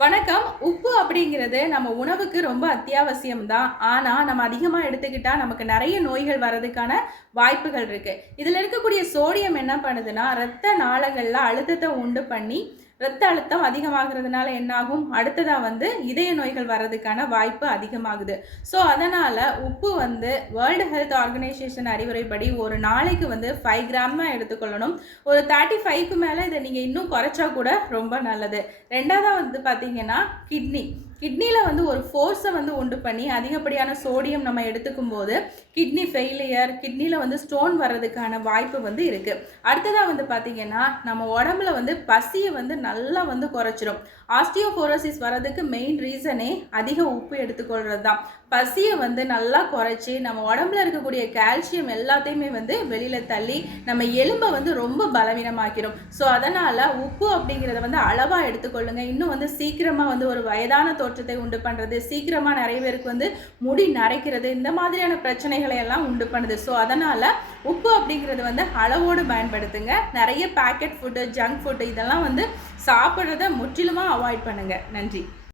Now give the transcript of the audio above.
வணக்கம். உப்பு அப்படிங்கிறது நம்ம உணவுக்கு ரொம்ப அத்தியாவசியம் தான் ஆனால் நம்ம அதிகமாக எடுத்துக்கிட்டால் நமக்கு நிறைய நோய்கள் வர்றதுக்கான வாய்ப்புகள் இருக்குது இதில் இருக்கக்கூடிய சோடியம் என்ன பண்ணுதுன்னா ரத்த நாளங்களில் அழுத்தத்தை உண்டு பண்ணி இரத்த அழுத்தம் அதிகமாகிறதுனால என்னாகும்? அடுத்ததாக வந்து இதய நோய்கள் வர்றதுக்கான வாய்ப்பு அதிகமாகுது. ஸோ அதனால் உப்பு வந்து வேர்ல்டு ஹெல்த் ஆர்கனைசேஷன் அறிவுரைப்படி ஒரு நாளைக்கு வந்து ஃபைவ் கிராம் தான் எடுத்துக்கொள்ளணும். ஒரு தேர்ட்டி ஃபைவ்க்கு மேலே இதை நீங்கள் இன்னும் குறைச்சா கூட ரொம்ப நல்லது. ரெண்டாவதாக வந்து பார்த்தீங்கன்னா கிட்னி கிட்னியில் வந்து ஒரு ஃபோர்ஸை வந்து உண்டு பண்ணி அதிகப்படியான சோடியம் நம்ம எடுத்துக்கும் போது கிட்னி ஃபெயிலியர் கிட்னியில் வந்து ஸ்டோன் வர்றதுக்கான வாய்ப்பு வந்து இருக்குது அடுத்ததாக வந்து பார்த்திங்கன்னா நம்ம உடம்புல வந்து பசியை வந்து நல்லா வந்து குறைச்சிரும். ஆஸ்டியோபோரோசிஸ் வர்றதுக்கு மெயின் ரீசனே அதிக உப்பு எடுத்துக்கொள்கிறது தான் பசியை வந்து நல்லா குறைச்சி நம்ம உடம்புல இருக்கக்கூடிய கால்சியம் எல்லாத்தையுமே வந்து வெளியில் தள்ளி நம்ம எலும்பை வந்து ரொம்ப பலவீனமாக்கிடும் ஸோ அதனால் உப்பு அப்படிங்கிறத வந்து அளவாக எடுத்துக்கொள்ளுங்க. இன்னும் வந்து சீக்கிரமாக வந்து ஒரு வயதான தோற்றத்தை உண்டு பண்ணுறது சீக்கிரமாக நிறைய பேருக்கு வந்து முடி நரைக்கிறது இந்த மாதிரியான பிரச்சனைகளை எல்லாம் உண்டு பண்ணுது. ஸோ அதனால் உப்பு அப்படிங்கிறது வந்து அளவோடு பயன்படுத்துங்க. நிறைய பேக்கெட் ஃபுட்டு ஜங்க் ஃபுட்டு இதெல்லாம் வந்து சாப்பிட்றத முற்றிலுமாக அவாய்ட் பண்ணுங்கள் நன்றி.